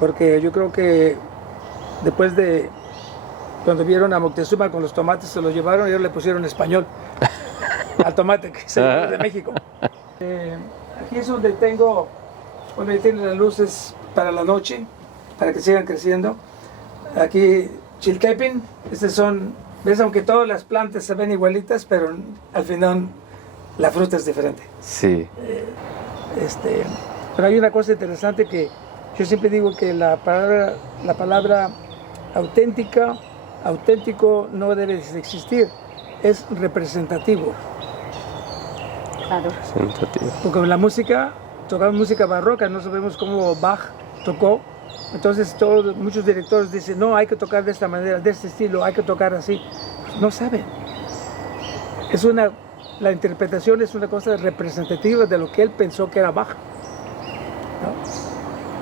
Porque yo creo que después de cuando vieron a Moctezuma con los tomates, se los llevaron y ellos le pusieron español al tomate que se de México. Aquí es donde tienen las luces para la noche, para que sigan creciendo. Aquí chiltepín, ves, aunque todas las plantas se ven igualitas, pero al final la fruta es diferente. Sí. Pero hay una cosa interesante que yo siempre digo que la palabra auténtico no debe existir, es representativo. Claro. Representativo. Porque en la música, tocamos música barroca, no sabemos cómo Bach tocó. Entonces muchos directores dicen, no, hay que tocar de esta manera, de este estilo, hay que tocar así. No saben. La interpretación es una cosa representativa de lo que él pensó que era Bach, ¿no?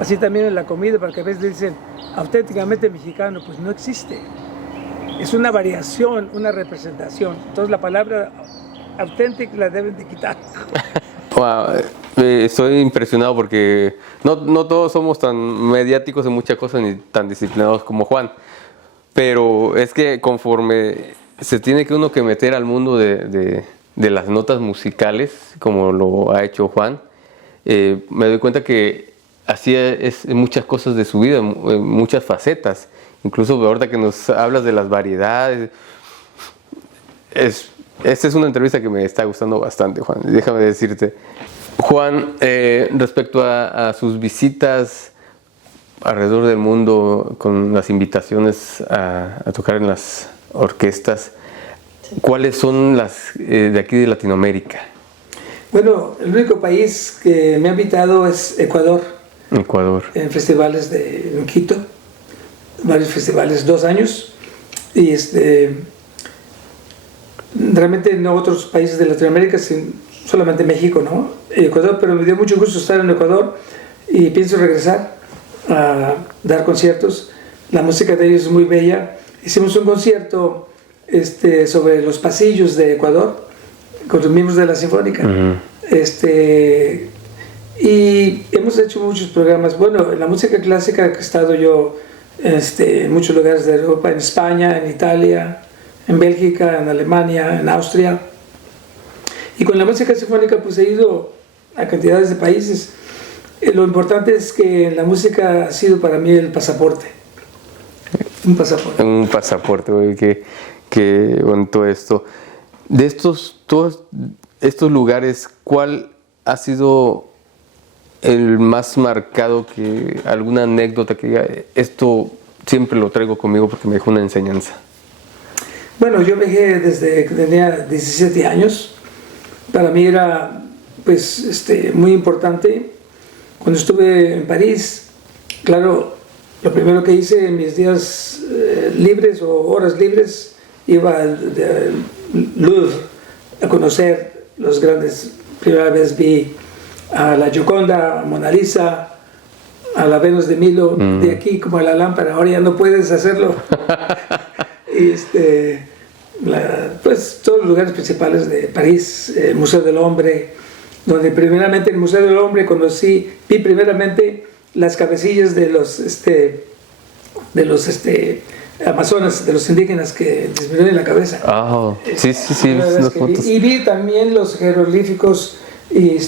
Así también en la comida, porque a veces dicen, auténticamente mexicano, pues no existe. Es una variación, una representación. Entonces la palabra auténtica la deben de quitar. Wow, estoy impresionado porque no todos somos tan mediáticos en muchas cosas ni tan disciplinados como Juan, pero es que conforme se tiene que uno que meter al mundo de las notas musicales, como lo ha hecho Juan, me doy cuenta que así es en muchas cosas de su vida, en muchas facetas, incluso ahorita que nos hablas de las variedades. Esta es una entrevista que me está gustando bastante, Juan. Déjame decirte. Juan, respecto a sus visitas alrededor del mundo con las invitaciones a tocar en las orquestas, ¿cuáles son las de aquí de Latinoamérica? Bueno, el único país que me ha invitado es Ecuador, Ecuador. en festivales en Quito, varios festivales, 2 años, y realmente no otros países de Latinoamérica, solamente México, ¿no? Y Ecuador, pero me dio mucho gusto estar en Ecuador y pienso regresar a dar conciertos. La música de ellos es muy bella. Hicimos un concierto sobre los pasillos de Ecuador con los miembros de la Sinfónica. Y hemos hecho muchos programas. Bueno, en la música clásica que he estado yo en muchos lugares de Europa, en España, en Italia, en Bélgica, en Alemania, en Austria. Y con la música sinfónica pues he ido a cantidades de países. Lo importante es que la música ha sido para mí el pasaporte. Un pasaporte. Un pasaporte, güey, que bonito esto. De todos estos lugares, ¿cuál ha sido el más marcado, que alguna anécdota que diga, esto siempre lo traigo conmigo porque me dejó una enseñanza? Bueno, yo viajé desde que tenía 17 años. Para mí era pues muy importante. Cuando estuve en París, claro, lo primero que hice en mis días libres o horas libres, iba al Louvre a conocer los grandes. Primera vez vi a la Gioconda, a Mona Lisa, a la Venus de Milo, de aquí como a la lámpara. Ahora ya no puedes hacerlo. Y pues todos los lugares principales de París, el Museo del Hombre, donde primeramente en el Museo del Hombre vi primeramente las cabecillas de los amazonas, de los indígenas que disminuyen la cabeza. Oh, sí, Y vi también los jeroglíficos y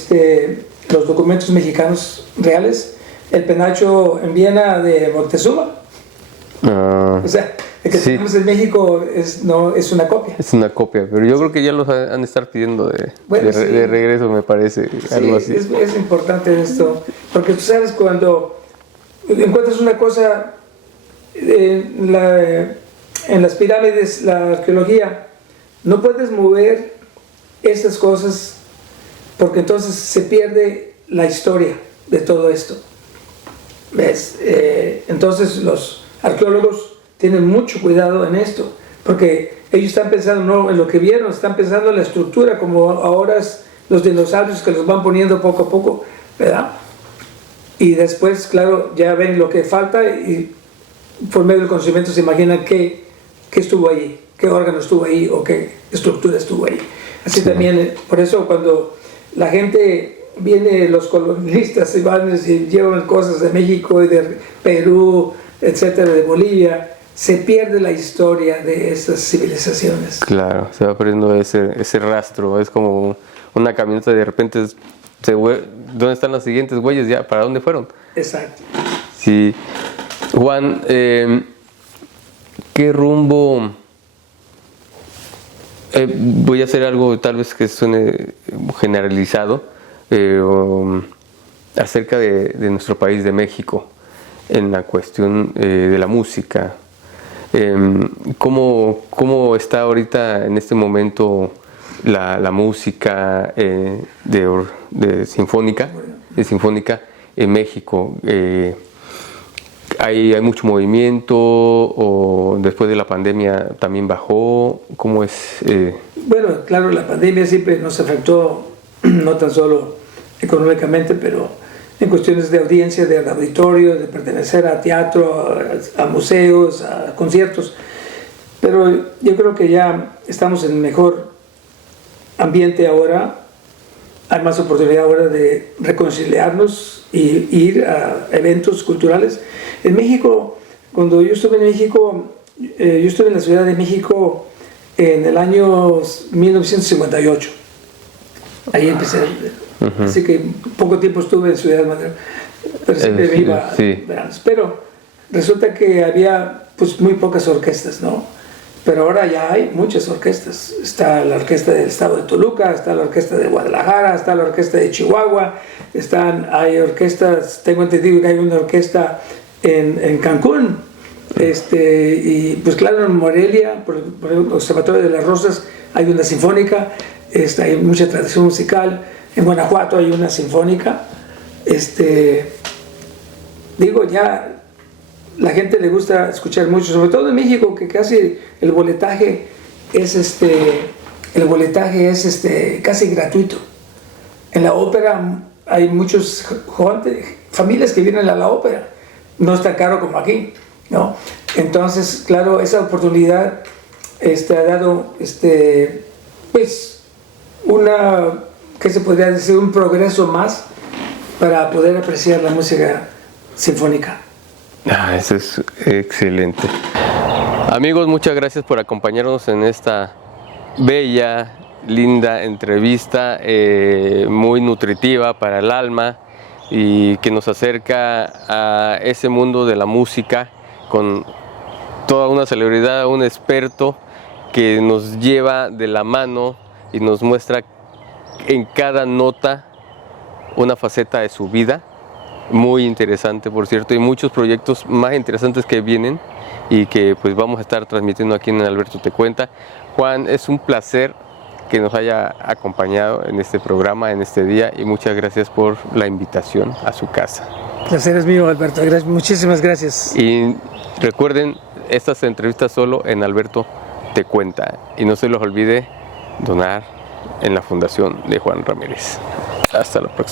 los documentos mexicanos reales, el penacho en Viena de Moctezuma. O sea, el que tenemos en México es una copia. Es una copia, pero yo creo que ya los han de estar pidiendo de regreso, me parece, algo así. Es importante esto, porque tú sabes, cuando encuentras una cosa en las pirámides, la arqueología, no puedes mover estas cosas porque entonces se pierde la historia de todo esto. ¿Ves? Entonces los arqueólogos tienen mucho cuidado en esto, porque ellos están pensando no en lo que vieron, están pensando en la estructura, como ahora los dinosaurios que los van poniendo poco a poco, ¿verdad? Y después, claro, ya ven lo que falta y por medio del conocimiento se imaginan qué estuvo allí, qué órgano estuvo ahí o qué estructura estuvo ahí. Así también, por eso cuando la gente viene, los colonialistas y van y llevan cosas de México y de Perú, etcétera, de Bolivia, se pierde la historia de esas civilizaciones. Claro, se va perdiendo ese rastro, es como una camioneta, de repente ¿dónde están las siguientes huellas ya? ¿Para dónde fueron? Exacto. Sí. Juan, ¿qué rumbo? Voy a hacer algo tal vez que suene generalizado, acerca de nuestro país, de México, en la cuestión de la música. ¿Cómo está ahorita en este momento la música de sinfónica en México? ¿Hay mucho movimiento o después de la pandemia también bajó? ¿Cómo es? Bueno, claro, la pandemia siempre nos afectó, no tan solo económicamente, pero en cuestiones de audiencia, de auditorio, de pertenecer a teatro, a museos, a conciertos. Pero yo creo que ya estamos en mejor ambiente ahora. Hay más oportunidad ahora de reconciliarnos y ir a eventos culturales. En México, cuando yo estuve en México, yo estuve en la Ciudad de México en el año 1958. Ahí empecé. Así que poco tiempo estuve en Ciudad de Madrid, pero siempre me iba veranos. Pero resulta que había pues muy pocas orquestas, ¿no? Pero ahora ya hay muchas orquestas. Está la orquesta del estado de Toluca, está la orquesta de Guadalajara, está la orquesta de Chihuahua, hay orquestas, tengo entendido que hay una orquesta en Cancún, y pues claro, en Morelia, por ejemplo, el Observatorio de las Rosas, hay una sinfónica, hay mucha tradición musical. En Guanajuato hay una sinfónica. Digo, ya la gente le gusta escuchar mucho, sobre todo en México, que casi el boletaje es casi gratuito. En la ópera hay muchos familias que vienen a la ópera, no es tan caro como aquí, ¿no? Entonces, claro, esa oportunidad ha dado pues ¿qué se podría decir? Un progreso más para poder apreciar la música sinfónica. Eso es excelente. Amigos, muchas gracias por acompañarnos en esta bella, linda entrevista, muy nutritiva para el alma y que nos acerca a ese mundo de la música con toda una celebridad, un experto que nos lleva de la mano y nos muestra en cada nota una faceta de su vida. Muy interesante, por cierto, y muchos proyectos más interesantes que vienen y que pues vamos a estar transmitiendo aquí en Alberto Te Cuenta. Juan, es un placer que nos haya acompañado en este programa, en este día, y muchas gracias por la invitación a su casa. El placer es mío, Alberto. Muchísimas gracias. Y recuerden, estas entrevistas solo en Alberto Te Cuenta. Y no se les olvide donar en la Fundación de Juan Ramírez. Hasta la próxima.